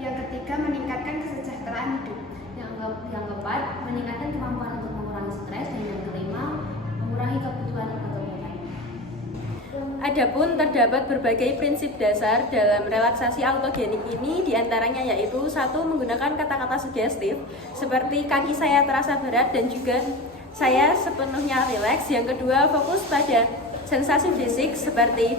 Yang ketiga, meningkatkan kesejahteraan hidup. Yang keempat, meningkatkan kemampuan untuk mengurangi stres. Dan yang kelima, mengurangi kebutuhan obat-obatan. Adapun terdapat berbagai prinsip dasar dalam relaksasi autogenik ini, diantaranya yaitu: 1. Menggunakan kata-kata sugestif seperti kaki saya terasa berat dan juga saya sepenuhnya rileks. Yang kedua, fokus pada sensasi fisik seperti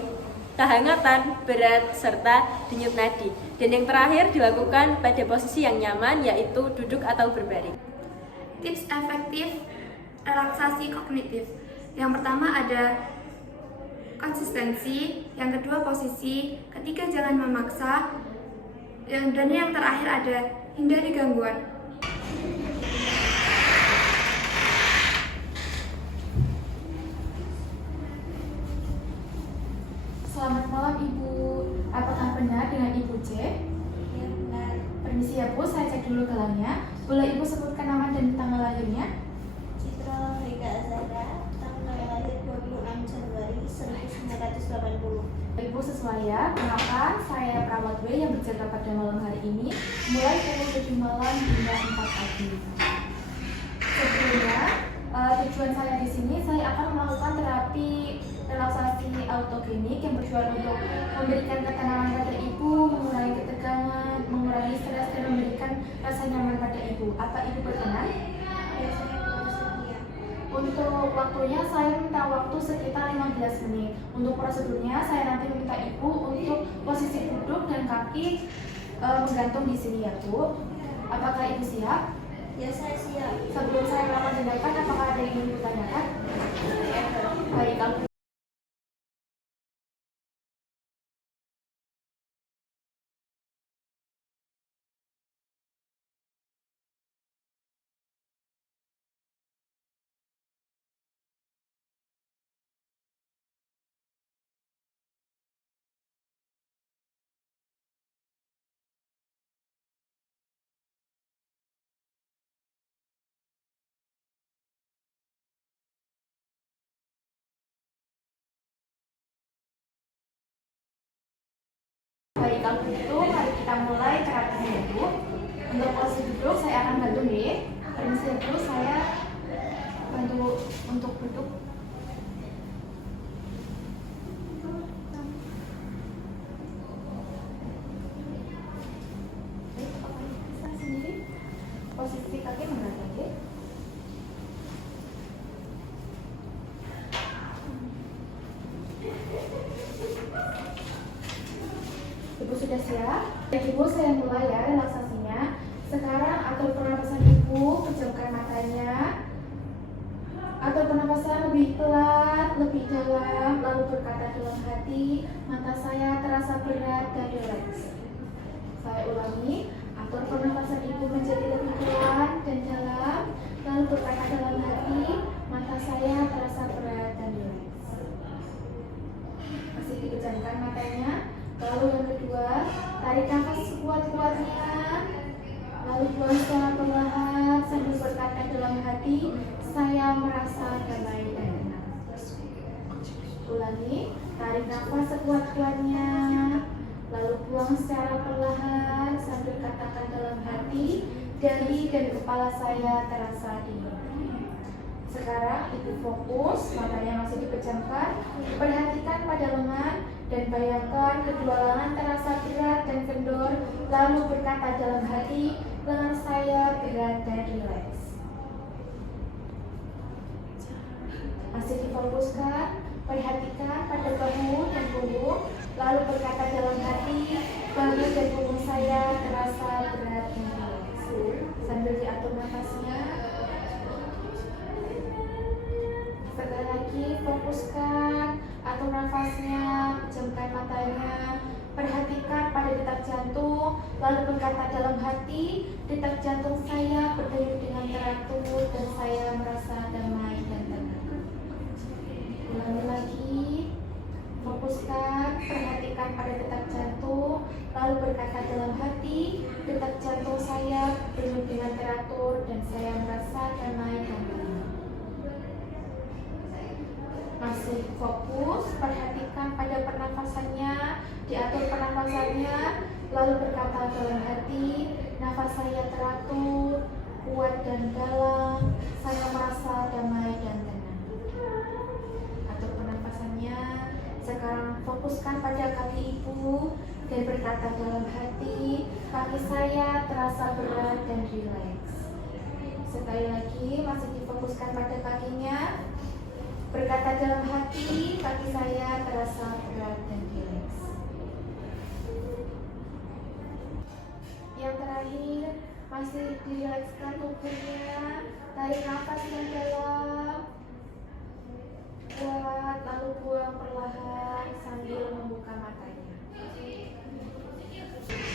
kehangatan, berat, serta denyut nadi. Dan yang terakhir, dilakukan pada posisi yang nyaman, yaitu duduk atau berbaring. Tips efektif relaksasi kognitif. Yang pertama ada konsistensi, yang kedua posisi, ketiga jangan memaksa, dan yang terakhir ada hindari gangguan. Selamat malam Ibu, apakah benar dengan Ibu J? Ya benar. Permisi ya Bu, saya cek dulu gelangnya. Boleh Ibu sebutkan nama dan tanggal lahirnya? Citra Rika Azara, tanggal lahir 26 Januari 1980. Ibu sesuai ya, kenalkan saya perawat W yang berjaga pada malam hari ini mulai pukul 7 malam hingga 4 pagi. Sebelumnya, tujuan saya di sini saya akan melakukan terapi relaksasi autogenik yang bertujuan untuk memberikan ketenangan pada Ibu, mengurangi ketegangan, mengurangi stres dan memberikan rasa nyaman pada Ibu. Apa Ibu berkenan? Ya, saya bersedia. Untuk waktunya saya minta waktu sekitar 15 menit. Untuk prosedurnya saya nanti minta Ibu untuk posisi duduk dan kaki menggantung di sini ya Bu. Apakah Ibu siap? Ya, saya siap. Sebelum saya melakukan tindakan, apakah ada yang ingin ditanyakan? Baik, kalau begitu, mari kita mulai terapinya Bu. Untuk posisi duduk saya akan bantu nih. Permisi Bu, saya bantu untuk duduk. Posisi kaki menghadap ya. Ibu sudah siap? Baik Ibu, saya mulai ya relaksasinya. Sekarang atur pernapasan Ibu, pejamkan matanya. Atur pernapasan lebih pelan, lebih dalam, lalu berkata dalam hati, mata saya terasa berat dan rileks. Saya ulangi, atur pernapasan Ibu menjadi lebih pelan dan dalam, lalu berkata dalam hati, mata saya terasa berat dan rileks. Masih dipejamkan matanya. Lalu yang kedua, tarik nafas sekuat-kuatnya, lalu buang secara perlahan sambil berkata dalam hati, saya merasa damai dan tenang. Ulangi, tarik nafas sekuat-kuatnya, lalu buang secara perlahan sambil katakan dalam hati, dahi dan kepala saya terasa dingin. Sekarang Ibu fokus, matanya masih dipejamkan, perhatikan pada lengan dan bayangkan kedua lengan terasa berat dan kendor, lalu berkata dalam hati, lengan saya berat dan rileks. Masih difokuskan, perhatikan pada bahu dan punggung, lalu berkata dalam hati, bahu dan punggung saya terasa berat dan rileks. Sambil diatur nafasnya. Sekali lagi fokuskan, atur nafasnya, pejamkan matanya, perhatikan pada detak jantung, lalu berkata dalam hati, detak jantung saya berdenyut dengan teratur dan saya merasa damai dan tenang. Ulangi lagi, fokuskan, perhatikan pada detak jantung, lalu berkata dalam hati, detak jantung saya berdenyut dengan teratur dan saya merasa damai dan tenang. Masih fokus, perhatikan pada pernafasannya, diatur pernafasannya, lalu berkata dalam hati, nafas saya teratur, kuat dan dalam, saya merasa damai dan tenang. Atur pernafasannya. Sekarang fokuskan pada kaki ibu dan berkata dalam hati, kaki saya terasa berat dan rileks. Sekali lagi, masih difokuskan pada kakinya. Berkata dalam hati, kaki saya terasa berat dan rileks. Yang terakhir, masih dirilekskan tubuhnya. Tarik nafas yang dalam, kuat, lalu buang perlahan sambil membuka matanya.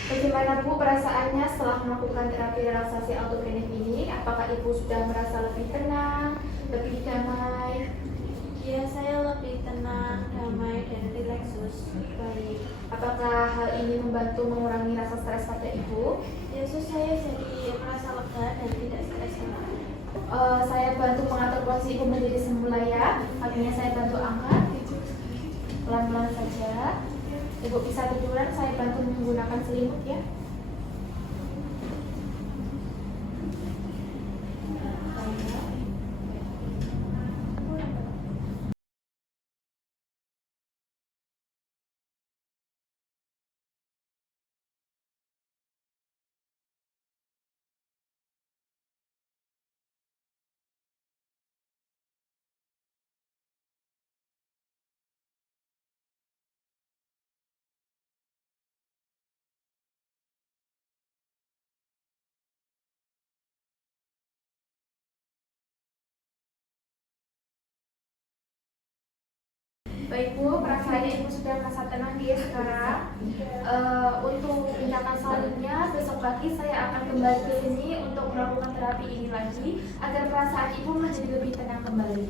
Bagaimana Bu perasaannya setelah melakukan terapi relaksasi autogenik ini? Apakah Ibu sudah merasa lebih tenang, lebih damai? Ya, saya lebih tenang, damai, dan rileksus. Baik. Apakah hal ini membantu mengurangi rasa stres pada Ibu? Yesus, saya jadi merasa lega dan tidak stres lagi. Saya bantu mengatur posisi Ibu menjadi semula ya. Kakinya saya bantu angkat. Pelan-pelan saja. Ibu bisa tiduran, saya bantu menggunakan selimut ya. Baik Bu, perasaannya Ibu sudah merasa tenang ya sekarang. Untuk tindakan selanjutnya, besok pagi saya akan kembali ke sini untuk melakukan terapi ini lagi agar perasaan Ibu menjadi lebih tenang kembali.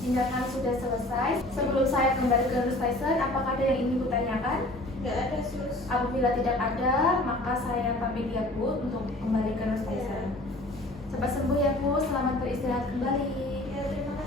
Tindakan sudah selesai. Sebelum saya kembali ke Rustaizen, apakah ada yang ingin Ibu tanyakan? Nggak ada, Sus. Apabila tidak ada, maka saya pamit ya Bu untuk kembali ke Rustaizen. Cepat sembuh ya Bu, selamat beristirahat kembali. Ya, terima kasih.